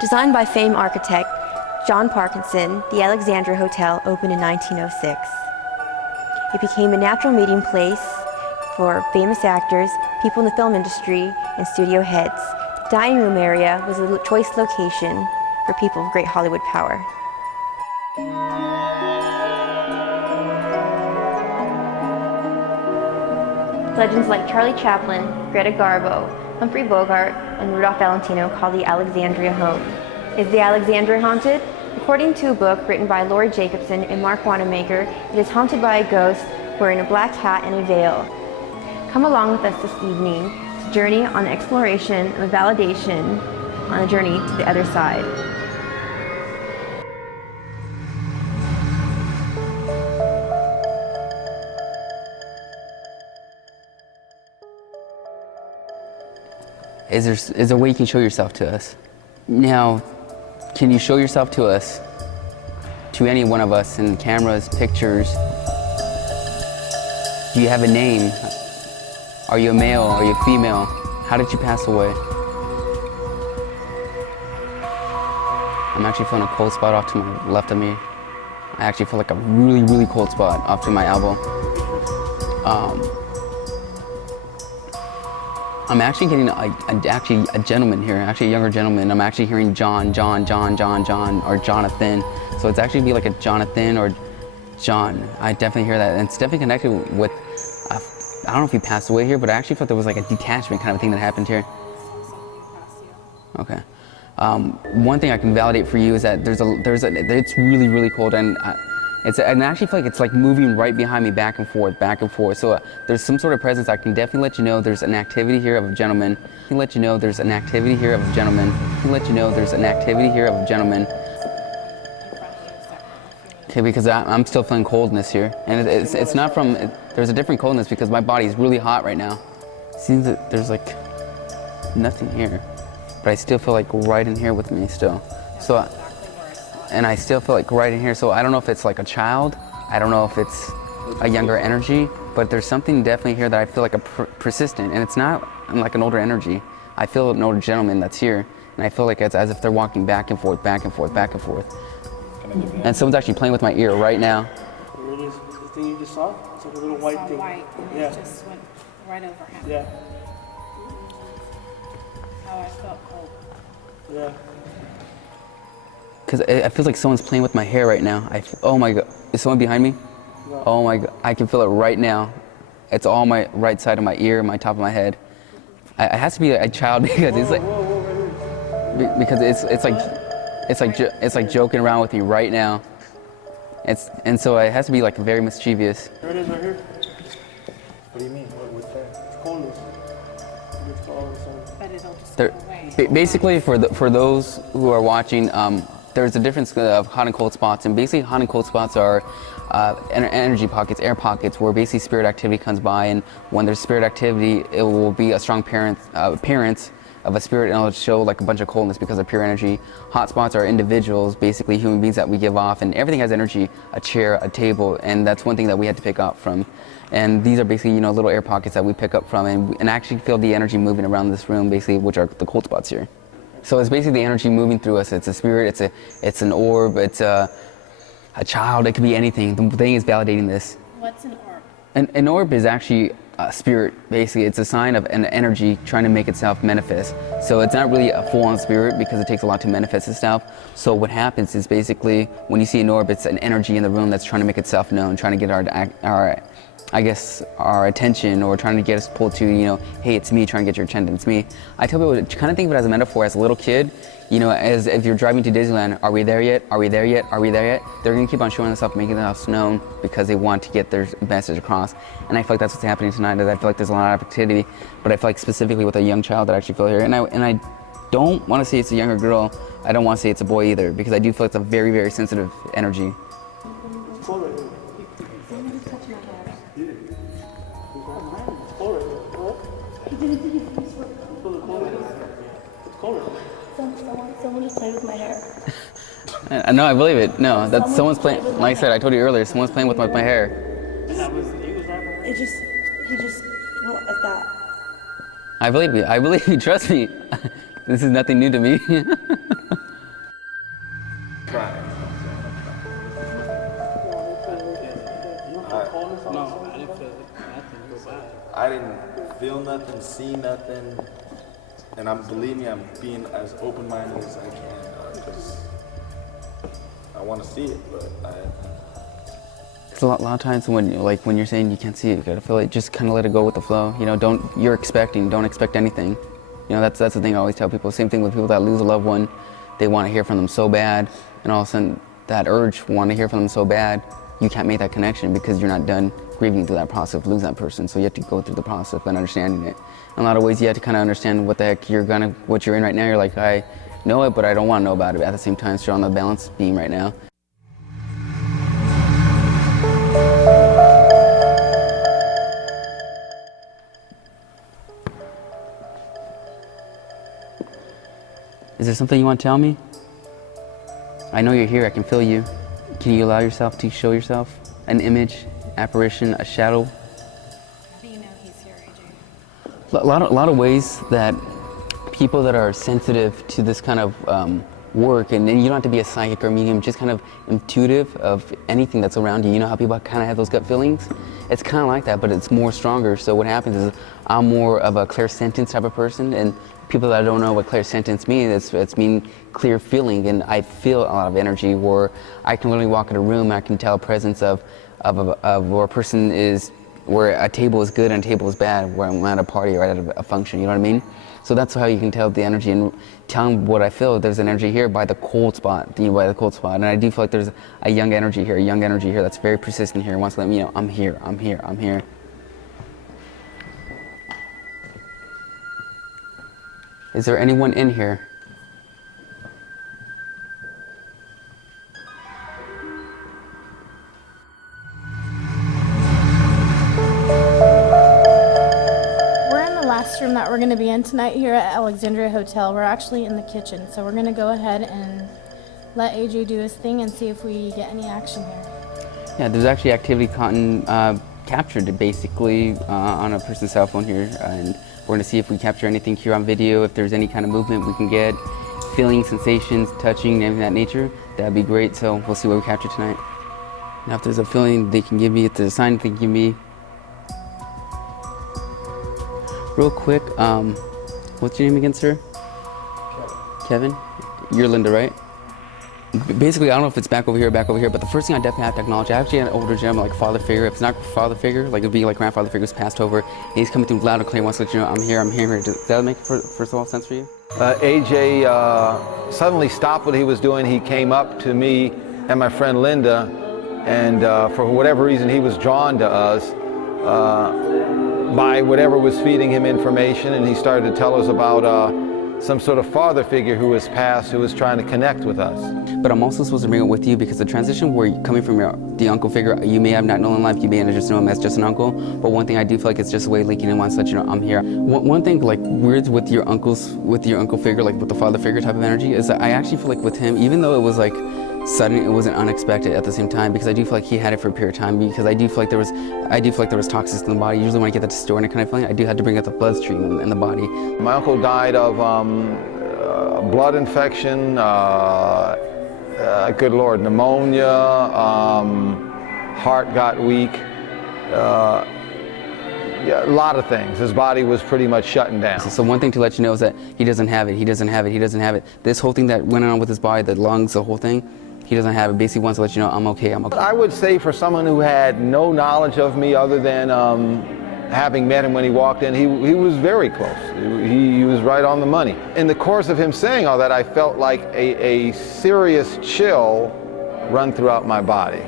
Designed by famed architect John Parkinson, the Alexandria Hotel opened in 1906. It became a natural meeting place for famous actors, people in the film industry, and studio heads. The dining room area was a choice location for people of great Hollywood power. Legends like Charlie Chaplin, Greta Garbo, Humphrey Bogart, and Rudolph Valentino call the Alexandria home. Is the Alexandria haunted? According to a book written by Laurie Jacobson and Mark Wanamaker, it is haunted by a ghost wearing a black hat and a veil. Come along with us this evening to journey on an exploration of a validation on a journey to the other side. Is there a way you can show yourself to us? Now, can you show yourself to us, to any one of us, in cameras, pictures? Do you have a name? Are you a male? Are you a female? How did you pass away? I'm actually feeling a cold spot off to my left of me. I actually feel like a really, really cold spot off to my elbow. I'm actually getting a gentleman here, actually a younger gentleman. I'm actually hearing John, or Jonathan. So it's actually be like a Jonathan or John. I definitely hear that. And it's definitely connected with, I don't know if he passed away here, but I actually felt there was like a detachment kind of thing that happened here. Okay. One thing I can validate for you is that it's really, really cold, and and I actually feel like it's like moving right behind me, back and forth, back and forth. So there's some sort of presence. I can definitely let you know there's an activity here of a gentleman. I can let you know there's an activity here of a gentleman. I can let you know there's an activity here of a gentleman. Okay, because I'm still feeling coldness here, and it's not from. There's a different coldness because my body is really hot right now. It seems that there's like nothing here, but I still feel like right in here with me still. So. And I still feel like right in here, so I don't know if it's like a child, I don't know if it's a younger energy, but there's something definitely here that I feel like a persistent, and it's not like an older energy. I feel an older gentleman that's here, and I feel like it's as if they're walking back and forth, back and forth, back and forth. And someone's actually playing with my ear right now. What is the thing you just saw? It's like a little white thing. White, and it just went right over him. Yeah. How I felt cold. Yeah. Because it feels like someone's playing with my hair right now. Oh my God, is someone behind me? No. Oh my God, I can feel it right now. It's all my right side of my ear, my top of my head. It has to be a child because it's like, because it's like joking around with me right now. And so it has to be like very mischievous. There it is right here. What do you mean? What's that? It's coldness. It's cold, so. But it'll just go away. Basically, for those who are watching, there's a difference of hot and cold spots, and basically hot and cold spots are energy pockets, air pockets, where basically spirit activity comes by, and when there's spirit activity, it will be a strong appearance of a spirit, and it'll show like a bunch of coldness because of pure energy. Hot spots are individuals, basically human beings that we give off, and everything has energy, a chair, a table, and that's one thing that we had to pick up from. And these are basically, you know, little air pockets that we pick up from, and actually feel the energy moving around this room, basically, which are the cold spots here. So it's basically the energy moving through us. It's a spirit, it's an orb, it's a child, it could be anything. The thing is validating this. What's an orb? An orb is actually a spirit, basically. It's a sign of an energy trying to make itself manifest. So it's not really a full-on spirit because it takes a lot to manifest itself. So what happens is basically when you see an orb, it's an energy in the room that's trying to make itself known, trying to get our attention, or trying to get us pulled to, you know, hey, it's me, trying to get your attention, it's me. I tell people to kind of think of it as a metaphor. As a little kid, you know, as if you're driving to Disneyland, are we there yet? Are we there yet? Are we there yet? They're gonna keep on showing themselves, making themselves known because they want to get their message across. And I feel like that's what's happening tonight, is I feel like there's a lot of activity, but I feel like specifically with a young child that I actually feel here. And I don't want to say it's a younger girl, I don't want to say it's a boy either, because I do feel it's a very, very sensitive energy. It's cold right here. Someone just played with my hair. No, I believe it. No, that's someone's playing. Like I said, I told you earlier, someone's playing with my hair. He just went like that. I believe you. I believe you. Trust me. This is nothing new to me. nothing, see nothing. And believe me, I'm being as open-minded as I can, because I want to see it, but It's a lot of times when you're saying you can't see it, you gotta feel it. Just kind of let it go with the flow. You know, don't expect anything. You know, that's the thing I always tell people. Same thing with people that lose a loved one. They want to hear from them so bad, and all of a sudden that urge want to hear from them so bad, you can't make that connection because you're not done grieving through that process of losing that person. So you have to go through the process of understanding it. In a lot of ways, you have to kind of understand what the heck what you're in right now. You're like, I know it, but I don't want to know about it. At the same time, so you're on the balance beam right now. Is there something you want to tell me? I know you're here, I can feel you. Can you allow yourself to show yourself? An image, apparition, a shadow? How do you know he's here, AJ? A lot of ways that people that are sensitive to this kind of work, and you don't have to be a psychic or a medium, just kind of intuitive of anything that's around you. You know how people kind of have those gut feelings? It's kind of like that, but it's more stronger. So what happens is I'm more of a clairsentience type of person, and people that don't know what clairsentience means, it's mean clear feeling, and I feel a lot of energy where I can literally walk in a room and I can tell a presence of where a person is, where a table is good and a table is bad, where I'm at a party or at a function, you know what I mean? So that's how you can tell the energy, and telling what I feel. There's an energy here by the cold spot, by the cold spot, and I do feel like there's a young energy here that's very persistent here, wants to let me know, I'm here, I'm here, I'm here. Is there anyone in here? We're in the last room that we're going to be in tonight here at Alexandria Hotel. We're actually in the kitchen, so we're going to go ahead and let AJ do his thing and see if we get any action here. Yeah, there's actually activity captured basically on a person's cell phone here, and we're going to see if we capture anything here on video, if there's any kind of movement we can get, feeling, sensations, touching, anything of that nature. That'd be great, so we'll see what we capture tonight. Now if there's a feeling they can give me, if there's a sign they can give me. Real quick, what's your name again, sir? Kevin. You're Linda, right? Basically, I don't know if it's back over here, but the first thing I definitely have to acknowledge, I actually had an older gentleman, like father figure. If it's not father figure, like it'd be like grandfather figure who's passed over, and he's coming through loud and clear, wants to let you know, I'm here. Does that make, first of all, sense for you? AJ suddenly stopped what he was doing. He came up to me and my friend Linda, and for whatever reason, he was drawn to us by whatever was feeding him information, and he started to tell us about some sort of father figure who was passed, who was trying to connect with us. But I'm also supposed to bring it with you because the transition where you're coming from the uncle figure, you may have not known in life, you may have just known him as just an uncle, but one thing I do feel like it's just a way Lincoln wants to let you know I'm here. One thing like weird with your uncle figure, like with the father figure type of energy, is that I actually feel like with him, even though it was like sudden, it wasn't unexpected at the same time, because I do feel like he had it for a period of time, because I do feel like there was toxins in the body. Usually when I get that distorted kind of feeling, I do have to bring up the bloodstream in the body. My uncle died of blood infection, good Lord, pneumonia, heart got weak, yeah, a lot of things. His body was pretty much shutting down. So one thing to let you know is that he doesn't have it. This whole thing that went on with his body, the lungs, the whole thing, he doesn't have it. Basically wants to let you know I'm okay. I would say for someone who had no knowledge of me other than having met him when he walked in, he was very close. He was right on the money. In the course of him saying all that, I felt like a serious chill run throughout my body.